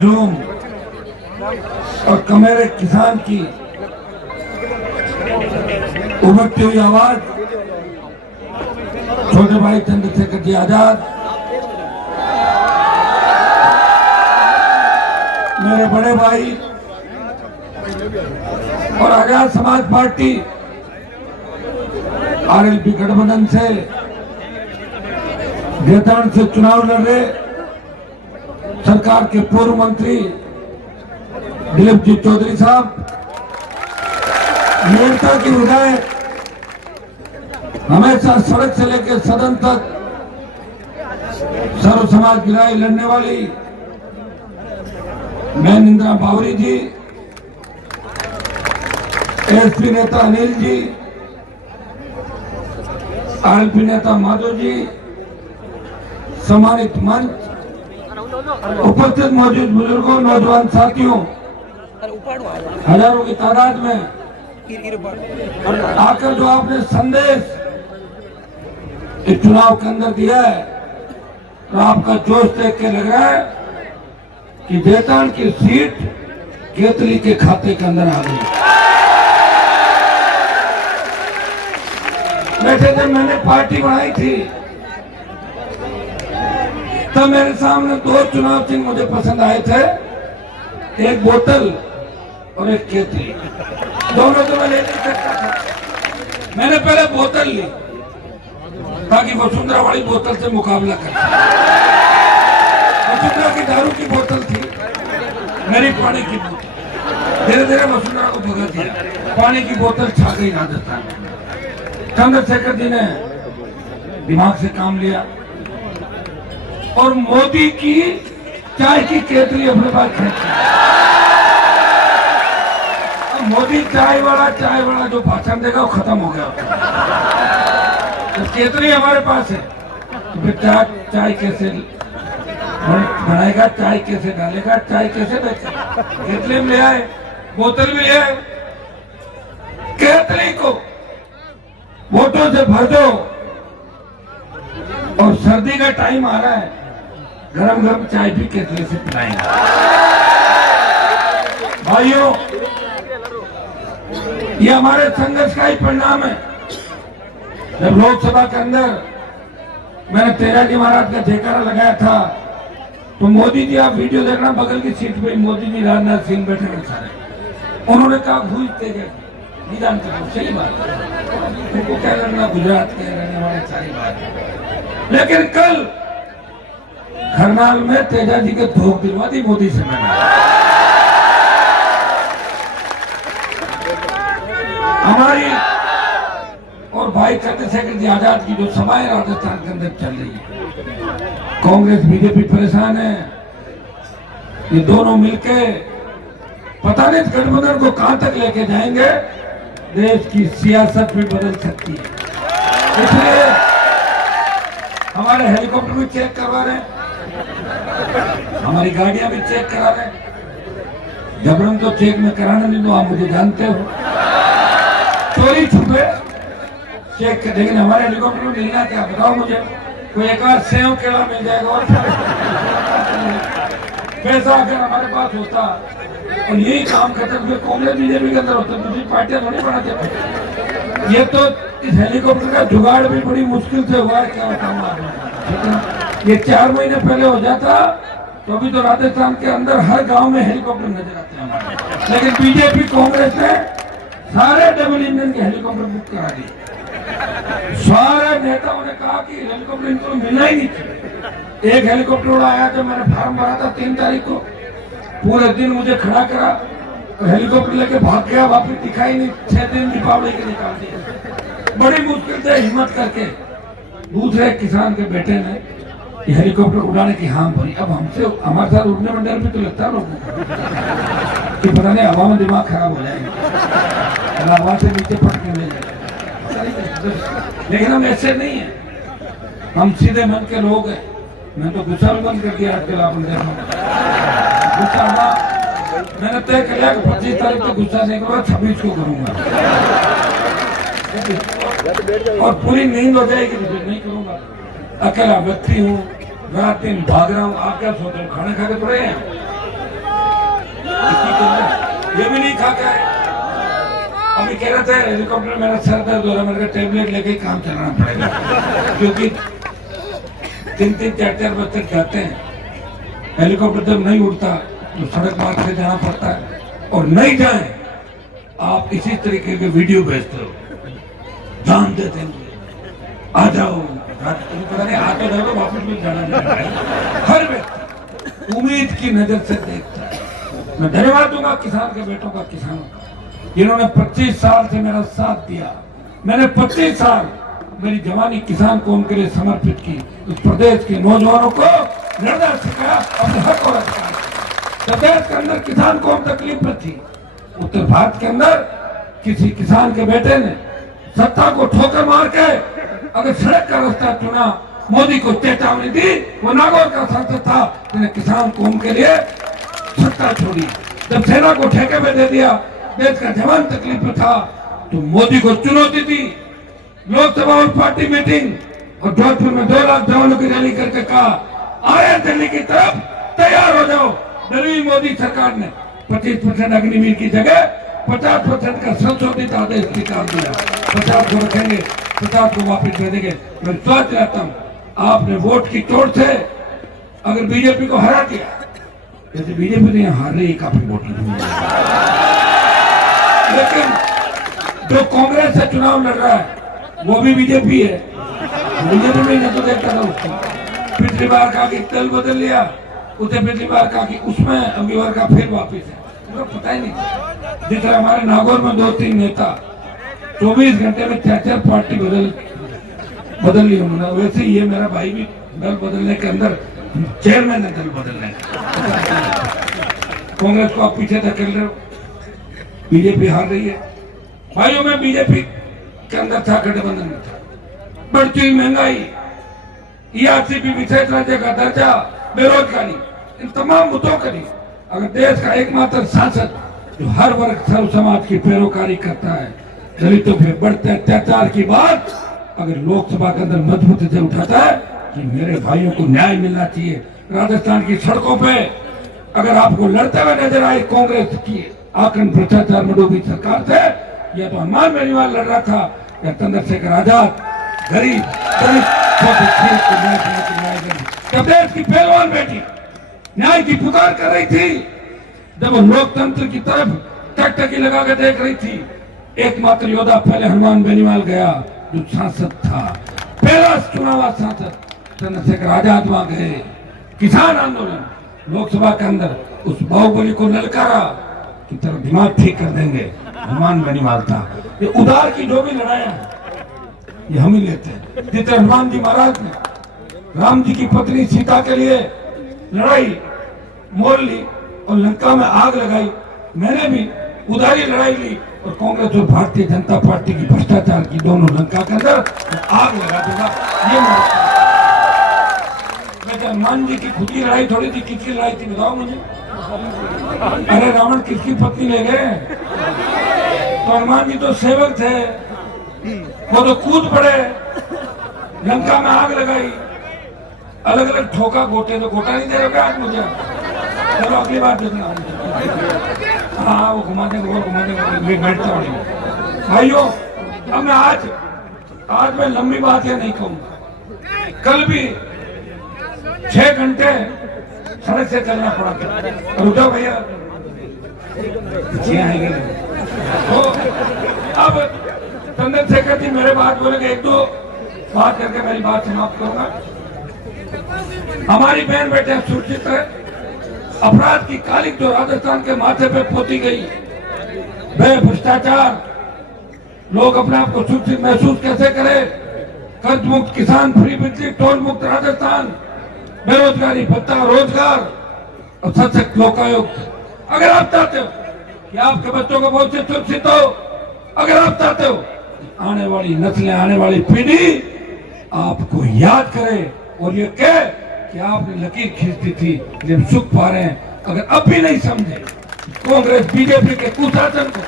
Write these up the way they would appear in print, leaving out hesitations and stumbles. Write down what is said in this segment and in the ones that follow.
झूम और कमेरे किसान की उमड़ती हुई आवाज छोटे भाई चंद्रशेखर जी आजाद, मेरे बड़े भाई और आजाद समाज पार्टी आरएलपी गठबंधन से जैतान से चुनाव लड़ रहे सरकार के पूर्व मंत्री दिलीप जी चौधरी साहब, वीरता की विधायक, हमेशा सड़क से लेकर सदन तक सर्व समाज की लड़ाई लड़ने वाली बहन इंदिरा बावरी जी, एसपी नेता अनिल जी, आरएलपी नेता माधव जी, सम्मानित मंच, उपस्थित मौजूद बुजुर्गों, नौजवान साथियों, हजारों की तादाद में आकर जो आपने संदेश इस चुनाव के अंदर दिया है, तो आपका जोश देख के लग रहा है कि जैतान की सीट केतली के खाते के अंदर आ गई। वैसे जब मैंने पार्टी बनाई थी तो मेरे सामने दो चुनाव चिन्ह मुझे पसंद आए थे, एक बोतल और एक केतली। दोनों तो मैं ले नहीं सकता था। मैंने पहले बोतल ली ताकि वसुंधरा वाली बोतल से मुकाबला कर। वसुंधरा की दारू की बोतल थी, मेरी पानी की बोतल। धीरे धीरे वसुंधरा को भगा दिया, पानी की बोतल छा गई राजस्थान में। चंद्रशेखर जी ने दिमाग से काम लिया और मोदी की चाय की केतली अपने पास खींच ली। मोदी चाय वाला जो भाषण देगा वो खत्म हो गया। तो केतली हमारे पास है, तो फिर चाय कैसे बनाएगा, चाय कैसे डालेगा, चाय कैसे बेचेगा। केतली में ले आए, बोतल भी ले आए। केतली को वोटों से भर दो और सर्दी का टाइम आ रहा है, गरम गरम चाय भी केतली से पिलाएंगे। भाइयों, ये हमारे संघर्ष का ही परिणाम है। जब लोकसभा के अंदर मैंने तेजाजी महाराज का जयकारा लगाया था तो मोदी जी, आप वीडियो देखना, बगल की सीट पे मोदी जी, राजनाथ सिंह बैठे हैं सारे। उन्होंने कहा घूस तेजाजी नहीं जानते, सही बात है, उनको कह रहे गुजरात के रहने वाले, सारी बात है। लेकिन कल करनाल में तेजाजी के धोख दिलवा दी मोदी से मैंने। हमारी और भाई चंद्रशेखर जी आजाद की जो सभाएं राजस्थान के अंदर चल रही है, कांग्रेस बीजेपी परेशान है। ये दोनों मिलके पता नहीं गठबंधन को कहां तक लेके जाएंगे, देश की सियासत भी बदल सकती है। इसलिए हमारे हेलीकॉप्टर भी चेक करवा रहे हैं, हमारी गाड़ियां भी चेक करा रहे हैं। जबरन तो चेक में कराने नहीं दो, आप मुझे जानते हो, चोरी छुपे चेक। लेकिन हमारे हेलीकॉप्टर में मिलना क्या, बताओ मुझे। कोई एक बार सेव केला मिल जाएगा और पैसा अगर हमारे पास होता और यही काम खत्म फिर कांग्रेस बीजेपी के अंदर होता, दूसरी पार्टियां थोड़ी बनाते। ये तो इस हेलीकॉप्टर का जुगाड़ भी बड़ी मुश्किल से हुआ है, क्या बताऊं आपको। ये 4 महीने पहले हो जाता तो अभी तो राजस्थान के अंदर हर गांव में हेलीकॉप्टर नजर आते हैं। लेकिन बीजेपी कांग्रेस ने सारे डबल इंजन के हेलीकॉप्टर बुक करा दिए। सारे नेताओं ने कहा कि हेलीकॉप्टर इनको मिलना ही नहीं चाहिए। एक हेलीकॉप्टर उड़ा आया जब मैंने फॉर्म भरा था 3 तारीख को, पूरे दिन मुझे खड़ा करा और हेलीकॉप्टर लेके भाग गया, वापस दिखाई नहीं। 6 दिन दीपावली के निकाल दिए, बड़ी मुश्किल से हिम्मत करके। दूसरे किसान के बेटे ने हेलीकॉप्टर उड़ाने की हाँ भरी। अब हमसे हमारे साथ उड़ने में डर भी तो लगता है लोगों को कि पता नहीं हवा में दिमाग खराब हो जाएगा, हवा से नीचे पट के ले जाएगा। लेकिन हम ऐसे नहीं है, हम सीधे मन के लोग हैं। मैं तो गुस्सा भी बंद कर दिया आजकल, आपने देखा गुस्सा ना। मैंने तय किया कि 25 तारीख को गुस्सा नहीं करूंगा, 26 को करूंगा और पूरी नींद हो जाएगी तो फिर नहीं करूंगा। अकेला व्यक्ति हूँ, रात दिन भाग रहा हूँ। आप क्या सोच रहे हो, खाने खा के पड़े हैं? दिखा के आए। अभी कह रहे थे हेलीकॉप्टर में मेरा सर दर्द हो रहा है, मेरे टेबलेट लेके काम चलाना पड़ेगा, क्योंकि 3-3, 4-4 बजे तक जाते हैं। हेलीकॉप्टर जब नहीं उड़ता तो सड़क मार्ग से जाना पड़ता है, और नहीं जाए आप इसी तरीके के वीडियो भेजते हो, जान देते हैं, आ जाओ, पता नहीं आ तो जाओ, वापस भी जाना नहीं। हर व्यक्ति उम्मीद की नजर से देखता है। मैं धन्यवाद दूंगा किसान के बेटों का, किसानों का, जिन्होंने 25 साल से मेरा साथ दिया। मैंने 25 साल मेरी जवानी किसान कौम के लिए समर्पित की। उस प्रदेश के नौजवानों को लड़ना सिखाया, अपने हक और अधिकार। प्रदेश के अंदर किसान कौम तकलीफ में थी। उत्तर भारत के अंदर किसी किसान के बेटे ने सत्ता को ठोकर मार के अगर सड़क का रास्ता चुना, मोदी को चेतावनी दी। वो नागौर का सांसद था जिन्हें किसान कौम के लिए सत्ता छोड़ी। जब सेना को ठेके में दे दिया, देश का जवान तकलीफ में था, तो मोदी को चुनौती दी। लोकसभा और पार्टी मीटिंग और जोधपुर में 2 लाख जवानों की रैली करके कहा, आए दिल्ली की तरफ, तैयार हो जाओ। नरेंद्र मोदी सरकार ने 25% अग्निवीर की जगह 50% का संशोधित आदेश निकाल दिया। 50 को रखेंगे, 50 को वापिस भेजेंगे। मैं विश्वास दिलाता हूँ, आपने वोट की चोट से अगर बीजेपी को हरा दिया, जैसे बीजेपी ने हार रही, काफी वोट, लेकिन जो कांग्रेस से चुनाव लड़ रहा है वो भी बीजेपी है। बीजेपी में नहीं तो देखता था उसको। पिछली बार कहा कि दल बदल लिया, उसे पिछली बार कहा कि उसमें, अगली बार का फिर वापिस है। तो पता ही नहीं। जिस तरह हमारे नागौर में 2-3 नेता 24 घंटे में 4-4 पार्टी बदल ली उन्होंने, वैसे ही ये मेरा भाई भी दल बदलने के अंदर चेयरमैन है, दल बदलने। कांग्रेस को आप पीछे धकेल रहे हो, बीजेपी हार रही है। भाइयों में बीजेपी के अंदर था, गठबंधन में था। बढ़ती हुई महंगाई, ERCP, विशेष राज्य का दर्जा, बेरोजगारी, इन तमाम मुद्दों के लिए अगर देश का एकमात्र सांसद जो हर वर्ग सर्व समाज की पैरोकारी करता है, दलितों पे बढ़ते अत्याचार की बात अगर लोकसभा के अंदर मजबूती से उठाता है कि मेरे भाइयों को न्याय मिलना चाहिए। राजस्थान की सड़कों पे अगर आपको लड़ते हुए नजर आए कांग्रेस की आकंठ भ्रष्टाचार में डूबी सरकार से, या तो हनुमान बेनीवाल लड़ रहा था, या चंद्रशेखर आजाद गरीब दलित देश की पहलवान बेटी न्याय की पुकार कर रही थी। जब वो लोकतंत्र की तरफ टकटकी लगा के देख रही थी, एकमात्र योद्धा पहले हनुमान बेनीवाल गया, जो सांसद था, पहला चुनाव सांसद चंद्रशेखर आजाद वहां गए। किसान आंदोलन लोकसभा के अंदर उस बाहुबली को ललकारा कि तेरा दिमाग ठीक कर देंगे, हनुमान बेनीवाल था। ये उदार की जो भी लड़ाइयां ये हम ही लेते हैं। जितने हनुमान जी महाराज ने राम जी की पत्नी सीता के लिए लड़ाई मोल ली और लंका में आग लगाई, मैंने भी उदारी लड़ाई ली और कांग्रेस और भारतीय जनता पार्टी की भ्रष्टाचार की दोनों लंका के अंदर आग लगा दूंगा। ये मैं हनुमान जी की खुद की लड़ाई थोड़ी थी, किसकी लड़ाई थी बताओ मुझे। अरे रावण किसकी पत्नी ले गए? तो हनुमान जी तो सेवक थे, वो तो कूद पड़े, लंका में आग लगाई, अलग अलग ठोका गोटे। तो गोटा नहीं दे रहे आज मुझे, चलो अगली बार देखना। हाँ वो घुमा देंगे, वो घुमा देंगे, बैठता हूँ भाइयों। अब मैं आज मैं लंबी बात है नहीं कहूँगा। कल भी 6 घंटे सड़क से चलना पड़ा था। रुको भैया, आएंगे तो अब चंद्रशेखर जी मेरे बात बोलेंगे, 1-2 बात करके मेरी बात समाप्त करूंगा। हमारी बहन बेटे सुरक्षित है। अपराध की कालिक जो राजस्थान के माथे पे पोती गई, भ्रष्टाचार, लोग अपने आप को सुरक्षित महसूस कैसे करें? कर्ज मुक्त किसान, फ्री बिजली, टोल मुक्त राजस्थान, बेरोजगारी भत्ता, रोजगार और सशक्त लोकायुक्त। अगर आप चाहते हो कि आपके बच्चों का भविष्य सुरक्षित हो, अगर आप चाहते हो आने वाली नस्लें, आने वाली पीढ़ी आपको याद करे और ये कहे कि आपने लकीर खींच दी थी, जब सुख पा रहे हैं। अगर अब भी नहीं समझे कांग्रेस बीजेपी के कुशासन को,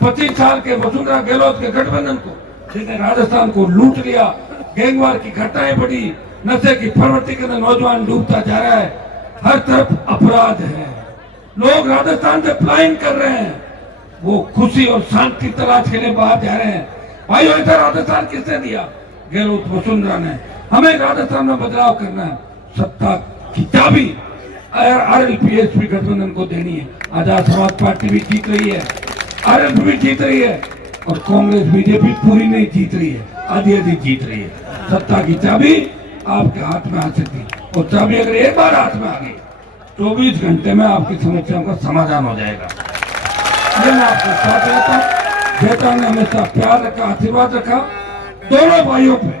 25 साल के वसुंधरा गहलोत के गठबंधन को, जिसने राजस्थान को लूट लिया, गैंगवार की घटनाएं बढ़ी, नशे की प्रवृत्ति के अंदर नौजवान डूबता जा रहा है, हर तरफ अपराध है, लोग राजस्थान से पलायन कर रहे हैं। वो खुशी और शांति तलाश के लिए बाहर जा रहे हैं। भाई ऐसा राजस्थान किसने दिया? गहलोत वसुंधरा ने। हमें राजस्थान में बदलाव करना है। सत्ता की चाबी RLP-SP गठबंधन को देनी है। आजाद समाज पार्टी भी जीत रही है, RLP भी जीत रही है और कांग्रेस बीजेपी पूरी नहीं जीत रही है, आधी आधी जीत रही है। सत्ता की चाबी आपके हाथ में आ सकती है और चाबी अगर एक बार हाथ में आ गई 24 घंटे में आपकी समस्याओं का समाधान हो जाएगा। मैं आपको साथ रहता हूँ। बेटा ने हमेशा प्यार रखा, आशीर्वाद रखा, दोनों भाइयों पे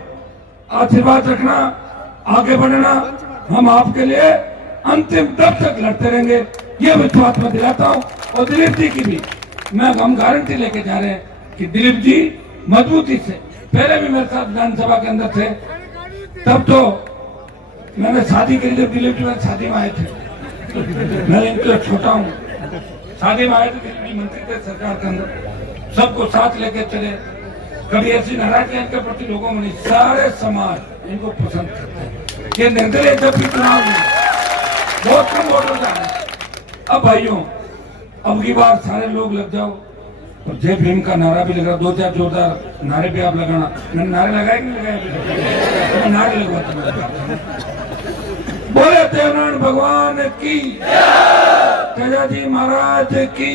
आशीर्वाद रखना, आगे बढ़ना। हम आपके लिए अंतिम दम तक लड़ते रहेंगे, ये विश्वास मैं दिलाता हूँ। और दिलीप जी की भी हम गारंटी लेके जा रहे हैं कि दिलीप जी मजबूती से, पहले भी मेरे साथ विधानसभा के अंदर थे, तब तो मैंने शादी के लिए दिलीप जी मेरे शादी में आए थे, मैं इनसे छोटा हूँ, शादी में आए थे, दिलीप जी मंत्री थे सरकार के अंदर, सबको साथ लेके चले। कभी ऐसी नाराजगी इनके प्रति लोगों में नहीं, सारे समाज इनको पसंद करते हैं। ये निर्दलीय जब भी चुनाव में बहुत कम वोटर जा रहे हैं। अब भाइयों, अब की बार सारे लोग लग जाओ और जय भीम का नारा भी लगा, 2-4 जोरदार नारे भी आप लगाना। मैंने नारे लगाए कि नहीं लगाए? नारे लगवाते बोले देवनारायण भगवान की, तेजा जी महाराज की,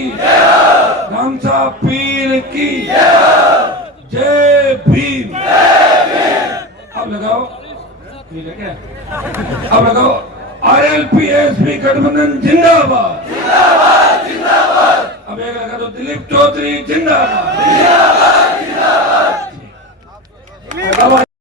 रामसा पीर की, जय भीम। अब लगाओ, अब लगाओ RLP-SP गठबंधन जिंदाबाद, जिंदाबाद, जिंदाबाद। अब एक लगा दो दिलीप चौधरी जिंदाबाद, जिंदाबाद, जिंदाबाद।